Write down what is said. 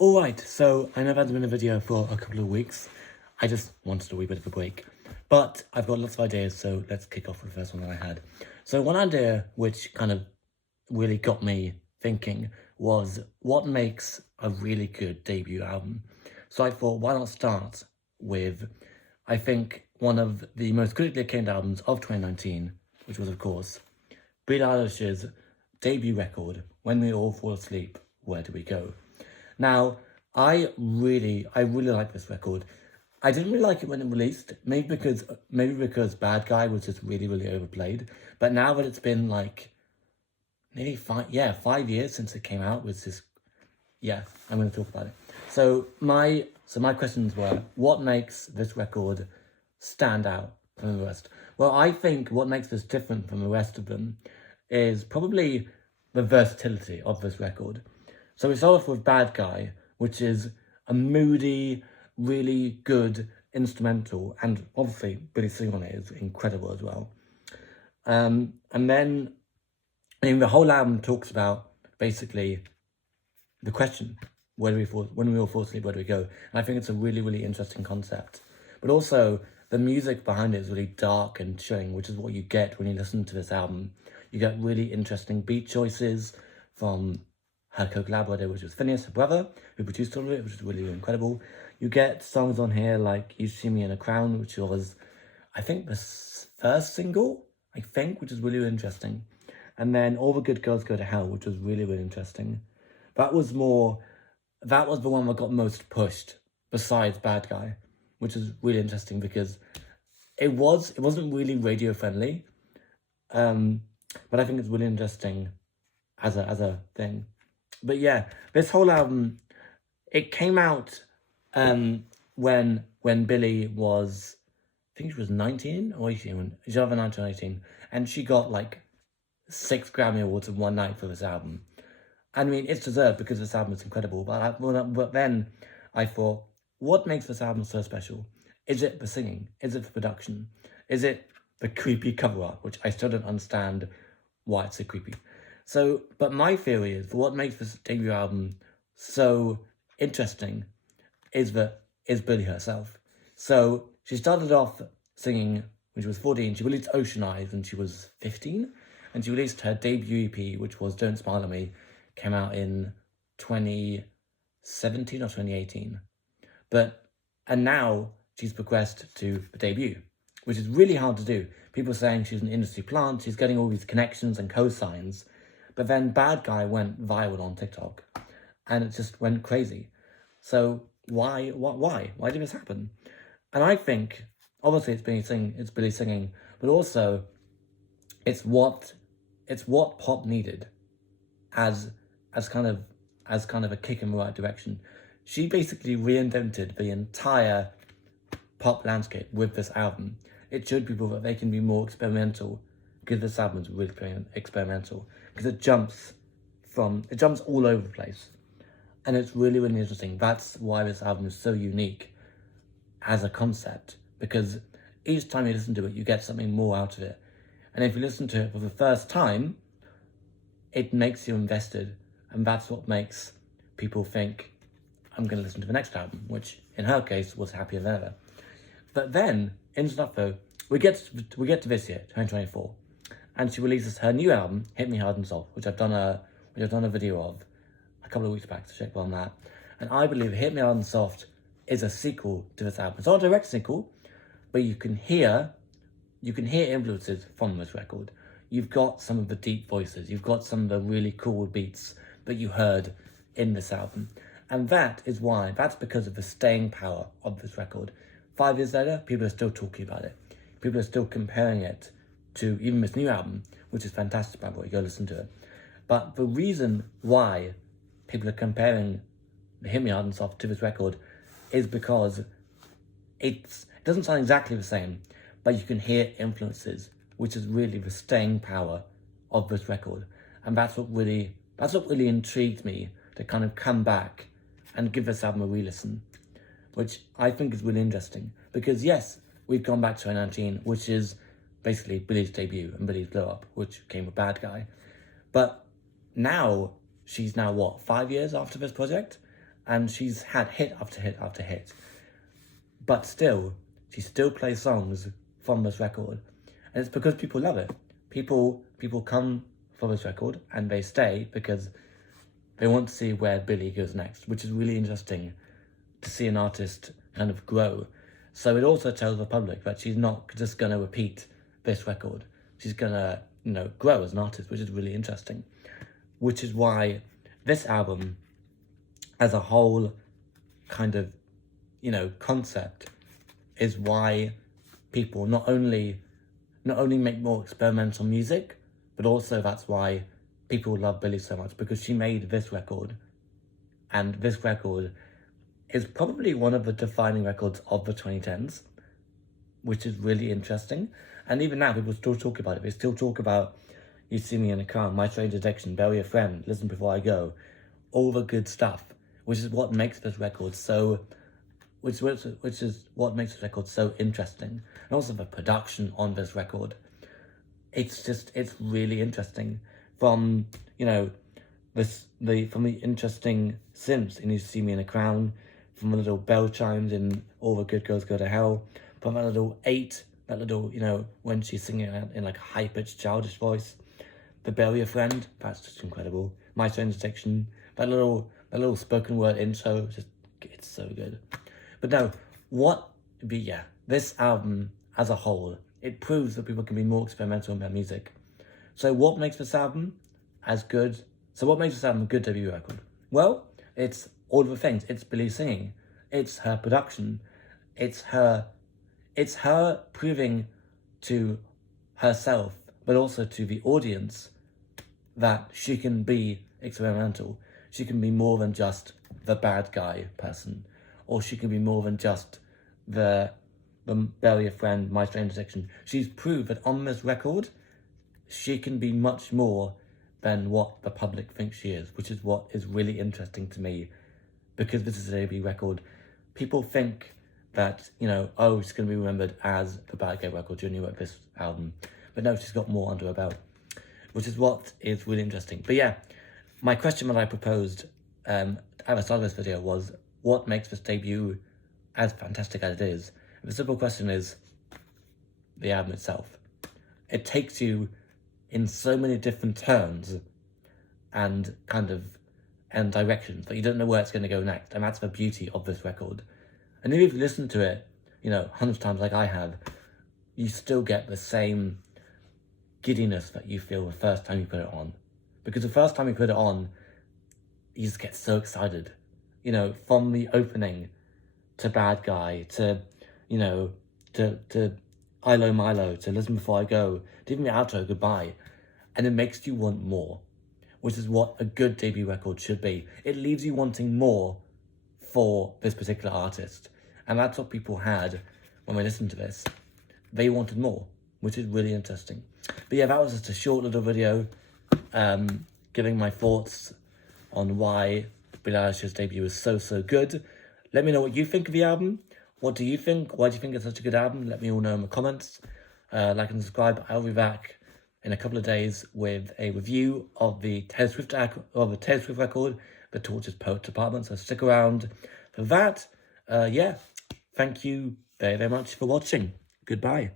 Alright, so I know I haven't been a video for a couple of weeks. I just wanted a wee bit of a break. But I've got lots of ideas, so let's kick off with the first one that I had. So one idea which kind of really got me thinking was what makes a really good debut album. So I thought, why not start with, I think, one of the most critically acclaimed albums of 2019, which was, of course, Billie Eilish's debut record, When We All Fall Asleep, Where Do We Go? Now, I really like this record. I didn't really like it when it released, maybe because Bad Guy was just really overplayed. But now that it's been like nearly 5 years since it came out, was just I'm going to talk about it. So my questions were, what makes this record stand out from the rest? Well, I think what makes this different from the rest of them is probably the versatility of this record. So we start off with Bad Guy, which is a moody, really good instrumental, and obviously Billy singing on it is incredible as well. And then, the whole album talks about basically the question, when we all fall asleep, where do we go? And I think it's a really interesting concept. But also, the music behind it is really dark and chilling, which is what you get when you listen to this album. You get really interesting beat choices from her co-collaborator, which was Phineas, her brother, who produced all of it, which is really incredible. You get songs on here like You See Me in a Crown, which was, I think, the first single, which is really interesting. And then All the Good Girls Go to Hell, which was really interesting. That was the one that got most pushed, besides Bad Guy, which is really interesting because it wasn't really radio friendly. But I think it's really interesting as a thing. But yeah, this whole album, it came out when Billie was, I think she was 19 or 18, she was either 19 or 18, and she got like 6 Grammy Awards in one night for this album. I mean, it's deserved because this album is incredible, but then I thought, what makes this album so special? Is it the singing? Is it the production? Is it the creepy cover art, which I still don't understand why it's so creepy? So, but my theory is, what makes this debut album so interesting is Billie herself. So she started off singing when she was 14. She released Ocean Eyes when she was 15, and she released her debut EP, which was Don't Smile at Me, came out in 2017 or 2018. And now she's progressed to the debut, which is really hard to do. People are saying she's an industry plant, she's getting all these connections and cosigns. But then Bad Guy went viral on TikTok, and it just went crazy. So why did this happen? And I think, obviously it's Billie singing, but also it's what pop needed as kind of a kick in the right direction. She basically reinvented the entire pop landscape with this album. It showed people that they can be more experimental, because this album is really experimental, because it jumps all over the place, and it's really interesting. That's why this album is so unique as a concept, because each time you listen to it, you get something more out of it. And if you listen to it for the first time, it makes you invested, and that's what makes people think, I'm going to listen to the next album, which in her case was Happier Than Ever. But then, interesting enough though, we get to this year, 2024, and she releases her new album, Hit Me Hard and Soft, which I've done a video of a couple of weeks back, so check on that. And I believe Hit Me Hard and Soft is a sequel to this album. It's not a direct sequel, but you can hear influences from this record. You've got some of the deep voices, you've got some of the really cool beats that you heard in this album. And that's because of the staying power of this record. 5 years later, people are still talking about it. People are still comparing it to even this new album, which is fantastic, by the way, go listen to it. But the reason why people are comparing the Hit Me Hard and Soft to this record is because it doesn't sound exactly the same, but you can hear influences, which is really the staying power of this record. And that's what really intrigued me to kind of come back and give this album a re-listen, which I think is really interesting. Because yes, we've gone back to 2019, which is basically Billie's debut and Billie's blow up, which came with Bad Guy. But now, she's 5 years after this project? and she's had hit after hit after hit. But still, she still plays songs from this record. And it's because people love it. People come for this record and they stay because they want to see where Billie goes next, which is really interesting to see an artist kind of grow. So it also tells the public that she's not just going to repeat this record. She's going to, grow as an artist, which is really interesting. Which is why this album, as a whole kind of, concept, is why people not only make more experimental music, but also that's why people love Billie so much, because she made this record, and this record is probably one of the defining records of the 2010s, which is really interesting. And even now, people still talk about it. They still talk about You See Me in a Crown, My Strange Addiction, Bury a Friend, Listen Before I Go, all the good stuff, which is what makes this record so, which is what makes this record so interesting. And also the production on this record. It's really interesting. From, from the interesting synths in You See Me in a Crown, from the little bell chimes in All the Good Girls Go to Hell, from that little 8, that little, when she's singing it in like a high-pitched childish voice, the Bury a Friend, that's just incredible. My Strange Addiction, that little spoken word intro, it's so good. But no, this album as a whole, it proves that people can be more experimental in their music. So what makes this album good debut record? Well, it's all of the things. It's Billie singing. It's her production. It's her proving to herself, but also to the audience, that she can be experimental. She can be more than just the bad guy person, or she can be more than just the Bury a Friend, My Strange Addiction. She's proved that on this record, she can be much more than what the public thinks she is, which is what is really interesting to me, because this is a debut record. People think that, she's going to be remembered as the bad guy record junior at this album. But no, she's got more under her belt, which is what is really interesting. But yeah, my question that I proposed at the start of this video was, what makes this debut as fantastic as it is? The simple question is the album itself. It takes you in so many different turns and and directions that you don't know where it's going to go next. And that's the beauty of this record. And if you've listened to it, hundreds of times like I have, you still get the same giddiness that you feel the first time you put it on. Because the first time you put it on, you just get so excited. From the opening to Bad Guy to, to Ilo Milo, to Listen Before I Go, to even the outro, Goodbye. And it makes you want more, which is what a good debut record should be. It leaves you wanting more for this particular artist. And that's what people had when they listened to this. They wanted more, which is really interesting. But yeah, that was just a short little video giving my thoughts on why Billie Eilish's debut is so good. Let me know what you think of the album. What do you think? Why do you think it's such a good album? Let me all know in the comments. Like and subscribe. I'll be back in a couple of days with a review of the Taylor Swift record, The Tortured Poet Department. So stick around for that. Thank you very much for watching. Goodbye.